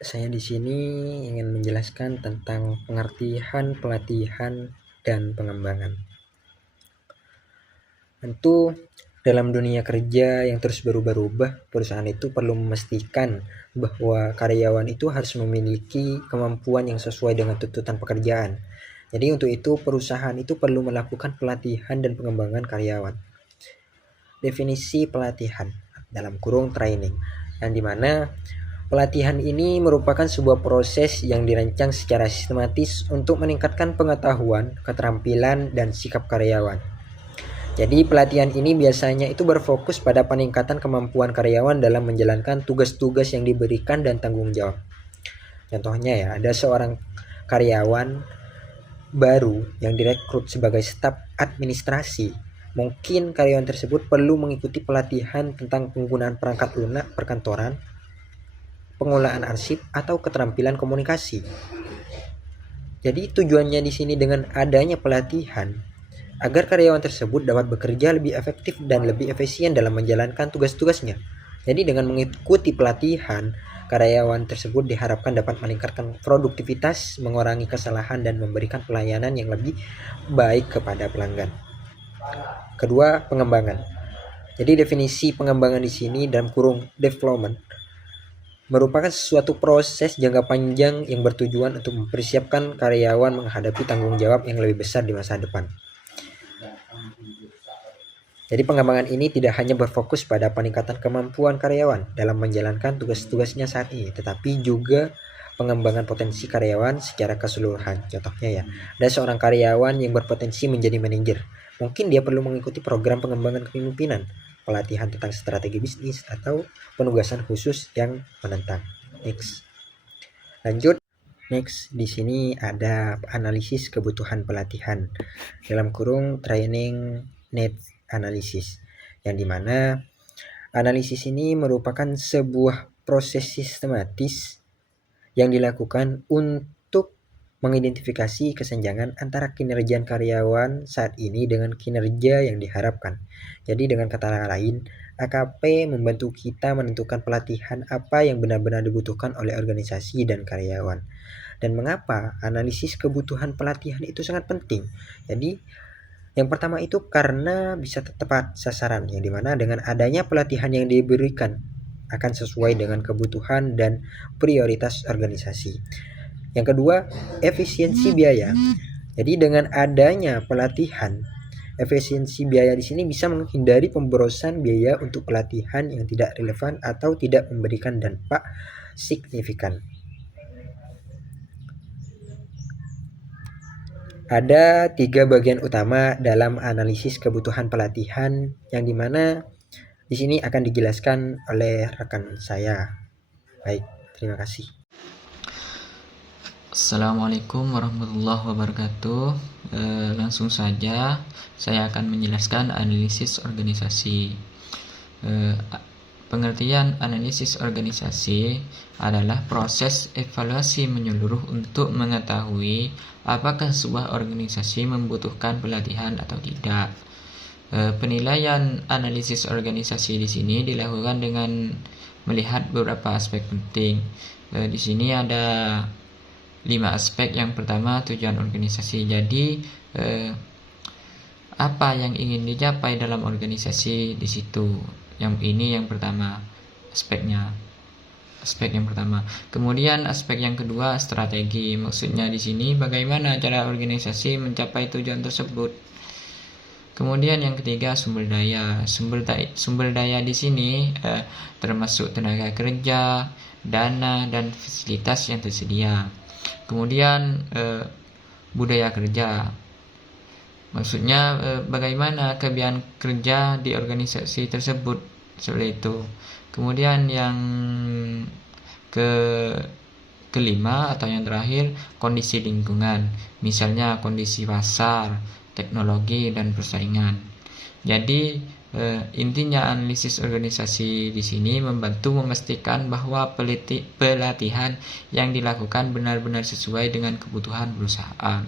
Saya di sini ingin menjelaskan tentang pengertian, pelatihan, dan pengembangan. Tentu dalam dunia kerja yang terus berubah-ubah, perusahaan itu perlu memastikan bahwa karyawan itu harus memiliki kemampuan yang sesuai dengan tuntutan pekerjaan. Jadi untuk itu perusahaan itu perlu melakukan pelatihan dan pengembangan karyawan. Definisi pelatihan dalam kurung training, yang dimana pelatihan ini merupakan sebuah proses yang dirancang secara sistematis untuk meningkatkan pengetahuan, keterampilan, dan sikap karyawan. Jadi pelatihan ini biasanya itu berfokus pada peningkatan kemampuan karyawan dalam menjalankan tugas-tugas yang diberikan dan tanggung jawab. Contohnya ya, ada seorang karyawan baru yang direkrut sebagai staf administrasi. Mungkin karyawan tersebut perlu mengikuti pelatihan tentang penggunaan perangkat lunak perkantoran, pengolahan arsip, atau keterampilan komunikasi. Jadi tujuannya di sini dengan adanya pelatihan agar karyawan tersebut dapat bekerja lebih efektif dan lebih efisien dalam menjalankan tugas-tugasnya. Jadi dengan mengikuti pelatihan, karyawan tersebut diharapkan dapat meningkatkan produktivitas, mengurangi kesalahan, dan memberikan pelayanan yang lebih baik kepada pelanggan. Kedua, pengembangan. Jadi definisi pengembangan di sini dalam kurung development merupakan suatu proses jangka panjang yang bertujuan untuk mempersiapkan karyawan menghadapi tanggung jawab yang lebih besar di masa depan. Jadi pengembangan ini tidak hanya berfokus pada peningkatan kemampuan karyawan dalam menjalankan tugas-tugasnya saat ini, tetapi juga pengembangan potensi karyawan secara keseluruhan. Contohnya ya, ada seorang karyawan yang berpotensi menjadi manajer. Mungkin dia perlu mengikuti program pengembangan kepemimpinan, pelatihan tentang strategi bisnis, atau penugasan khusus yang menentang. Lanjut. Next, di sini ada analisis kebutuhan pelatihan dalam kurung training needs analysis, yang dimana analisis ini merupakan sebuah proses sistematis yang dilakukan untuk mengidentifikasi kesenjangan antara kinerja karyawan saat ini dengan kinerja yang diharapkan. Jadi dengan kata lain, AKP membantu kita menentukan pelatihan apa yang benar-benar dibutuhkan oleh organisasi dan karyawan. Dan mengapa analisis kebutuhan pelatihan itu sangat penting? Jadi yang pertama itu karena bisa tepat sasaran, yang dimana dengan adanya pelatihan yang diberikan akan sesuai dengan kebutuhan dan prioritas organisasi. Yang kedua, efisiensi biaya. Jadi dengan adanya pelatihan, efisiensi biaya di sini bisa menghindari pemborosan biaya untuk pelatihan yang tidak relevan atau tidak memberikan dampak signifikan. Ada 3 bagian utama dalam analisis kebutuhan pelatihan, yang dimana di sini akan dijelaskan oleh rekan saya. Baik, terima kasih. Assalamualaikum warahmatullahi wabarakatuh. Langsung saja saya akan menjelaskan analisis organisasi. Pengertian analisis organisasi adalah proses evaluasi menyeluruh untuk mengetahui apakah sebuah organisasi membutuhkan pelatihan atau tidak. Penilaian analisis organisasi di sini dilakukan dengan melihat beberapa aspek penting. Di sini ada 5 aspek. Yang pertama, tujuan organisasi. Jadi apa yang ingin dicapai dalam organisasi di situ. Yang pertama aspek yang pertama. Kemudian aspek yang kedua, strategi. Maksudnya di sini bagaimana cara organisasi mencapai tujuan tersebut. Kemudian yang ketiga, sumber daya. Sumber daya di sini termasuk tenaga kerja, dana, dan fasilitas yang tersedia. Kemudian budaya kerja. Maksudnya bagaimana kebiasaan kerja di organisasi tersebut, seperti itu. Kemudian yang kelima atau yang terakhir, kondisi lingkungan. Misalnya kondisi pasar, teknologi, dan persaingan. Jadi intinya analisis organisasi di sini membantu memastikan bahwa pelatihan yang dilakukan benar-benar sesuai dengan kebutuhan perusahaan.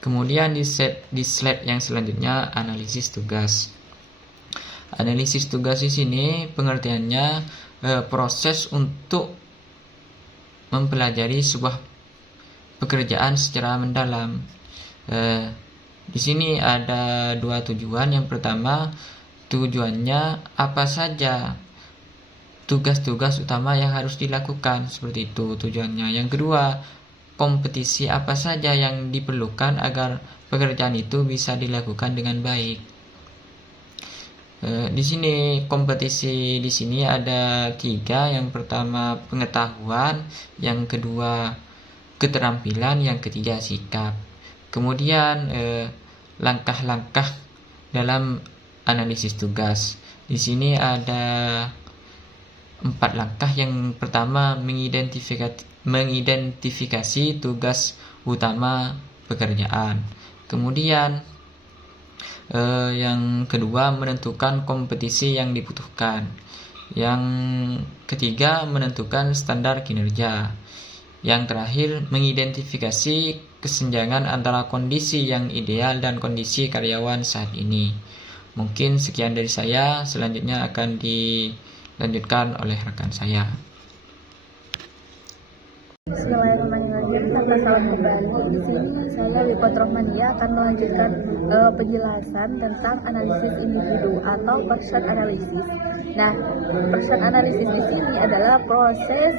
Kemudian di slide yang selanjutnya, analisis tugas. Analisis tugas di sini pengertiannya proses untuk mempelajari sebuah pekerjaan secara mendalam. Di sini ada dua tujuan. Yang pertama, tujuannya apa saja tugas-tugas utama yang harus dilakukan, seperti itu tujuannya. Yang kedua, kompetisi apa saja yang diperlukan agar pekerjaan itu bisa dilakukan dengan baik. Di sini kompetisi di sini ada 3. Yang pertama pengetahuan, yang kedua keterampilan, yang ketiga sikap. Kemudian langkah-langkah dalam analisis tugas. Di sini ada 4 langkah. Yang pertama mengidentifikasi tugas utama pekerjaan. Kemudian yang kedua menentukan kompetisi yang dibutuhkan. Yang ketiga menentukan standar kinerja. Yang terakhir mengidentifikasi kesenjangan antara kondisi yang ideal dan kondisi karyawan saat ini. Mungkin sekian dari saya, selanjutnya akan dilanjutkan oleh rekan saya. Bismillahirrahmanirrahim. Salam kembali. Di sini saya Wipot Rohmania akan melanjutkan penjelasan tentang analisis individu atau person analysis. Nah, person analysis di sini adalah proses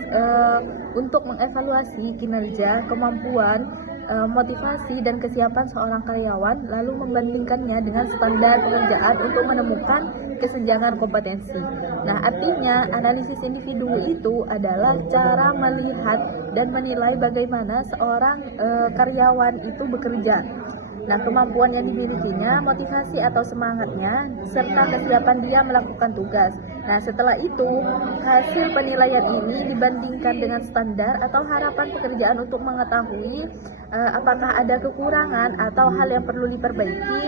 untuk mengevaluasi kinerja, kemampuan, motivasi dan kesiapan seorang karyawan, lalu membandingkannya dengan standar pekerjaan untuk menemukan kesenjangan kompetensi. Nah, artinya analisis individu itu adalah cara melihat dan menilai bagaimana seorang karyawan itu bekerja. Nah, kemampuan yang dimilikinya, motivasi atau semangatnya, serta kesiapan dia melakukan tugas. Nah, setelah itu, hasil penilaian ini dibandingkan dengan standar atau harapan pekerjaan untuk mengetahui apakah ada kekurangan atau hal yang perlu diperbaiki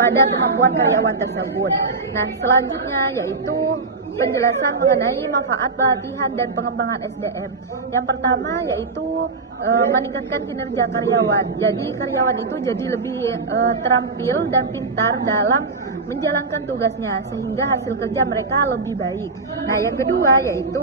pada kemampuan karyawan tersebut. Nah, selanjutnya yaitu penjelasan mengenai manfaat pelatihan dan pengembangan SDM. Yang pertama yaitu meningkatkan kinerja karyawan. Jadi karyawan itu jadi lebih terampil dan pintar dalam menjalankan tugasnya sehingga hasil kerja mereka lebih baik. Nah, yang kedua yaitu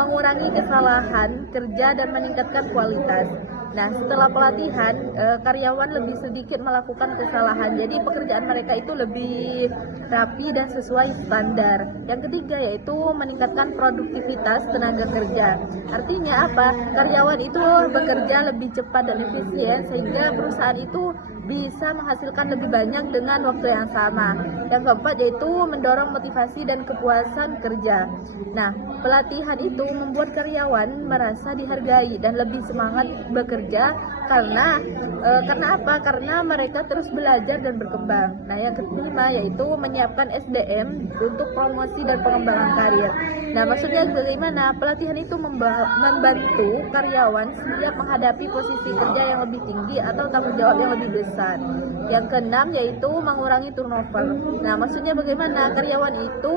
mengurangi kesalahan kerja dan meningkatkan kualitas. Nah, setelah pelatihan, karyawan lebih sedikit melakukan kesalahan. Jadi pekerjaan mereka itu lebih rapi dan sesuai standar. Yang ketiga yaitu meningkatkan produktivitas tenaga kerja. Artinya apa? Karyawan itu bekerja lebih cepat dan efisien sehingga perusahaan itu bisa menghasilkan lebih banyak dengan waktu yang sama. Yang keempat yaitu mendorong motivasi dan kepuasan kerja. Nah, pelatihan itu membuat karyawan merasa dihargai dan lebih semangat bekerja karena apa? Karena mereka terus belajar dan berkembang. Nah, yang kelima yaitu menyiapkan SDM untuk promosi dan pengembangan karir. Nah, maksudnya bagaimana? Pelatihan itu membantu karyawan siap menghadapi posisi kerja yang lebih tinggi atau tanggung jawab yang lebih besar. Yang keenam yaitu mengurangi turnover. Nah, maksudnya bagaimana? Karyawan itu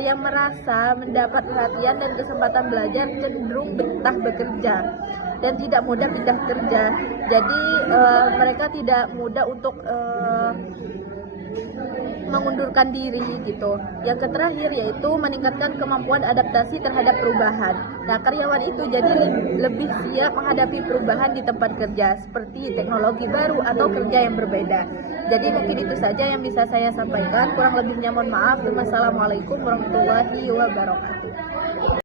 yang merasa mendapat perhatian dan kesempatan belajar cenderung betah bekerja dan tidak mudah pindah kerja. Jadi mereka tidak mudah untuk mengundurkan diri gitu. Yang terakhir yaitu meningkatkan kemampuan adaptasi terhadap perubahan. Nah, karyawan itu jadi lebih siap menghadapi perubahan di tempat kerja seperti teknologi baru atau kerja yang berbeda. Jadi mungkin itu saja yang bisa saya sampaikan. Kurang lebihnya mohon maaf. Wassalamualaikum warahmatullahi wabarakatuh.